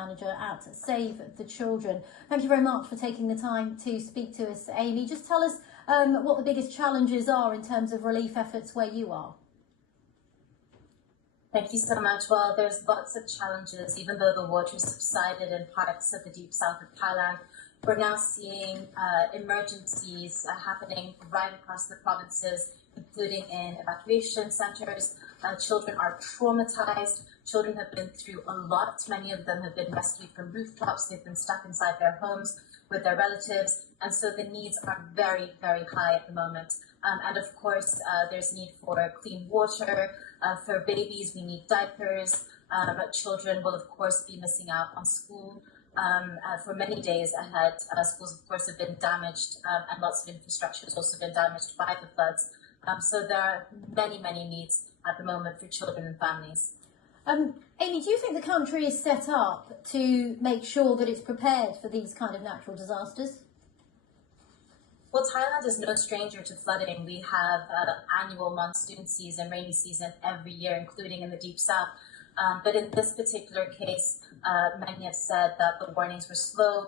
Manager at Save the Children. Thank you very much for taking the time to speak to us, Amy. Just tell us what the biggest challenges are in terms of relief efforts where you are. Thank you so much. Well, there's lots of challenges. Even though the water subsided in parts of the deep south of Thailand, we're now seeing emergencies happening right across the provinces, including in evacuation centers. Children are traumatized. Children have been through a lot. Many of them have been rescued from rooftops. They've been stuck inside their homes with their relatives. And so the needs are very, very high at the moment. And of course, there's need for clean water. For babies, we need diapers. But children will, of course, be missing out on school for many days ahead. Schools, of course, have been damaged, and lots of infrastructure has also been damaged by the floods. So there are many, many needs at the moment for children and families. Amy, do you think the country is set up to make sure that it's prepared for these kind of natural disasters? Well, Thailand is no stranger to flooding. We have annual monsoon season, rainy season every year, including in the deep south. But in this particular case, many have said that the warnings were slow,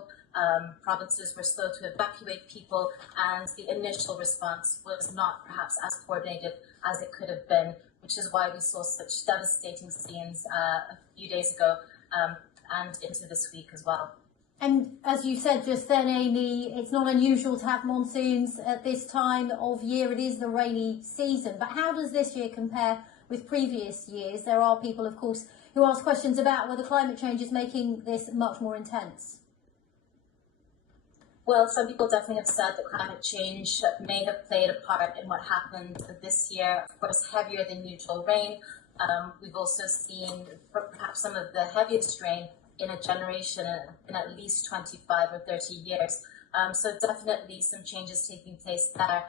provinces were slow to evacuate people, and the initial response was not perhaps as coordinated as it could have been, which is why we saw such devastating scenes a few days ago and into this week as well. And as you said just then, Amy, it's not unusual to have monsoons at this time of year. It is the rainy season. But how does this year compare with previous years? There are people, of course, who ask questions about whether climate change is making this much more intense. Well, some people definitely have said that climate change may have played a part in what happened this year. Of course, heavier than usual rain. We've also seen perhaps some of the heaviest rain in a generation, in at least 25 or 30 years. So definitely some changes taking place there,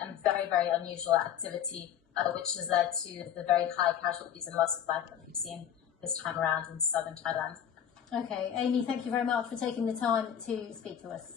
and very, very unusual activity, which has led to the very high casualties and loss of life that we've seen this time around in southern Thailand. Okay, Amy, thank you very much for taking the time to speak to us.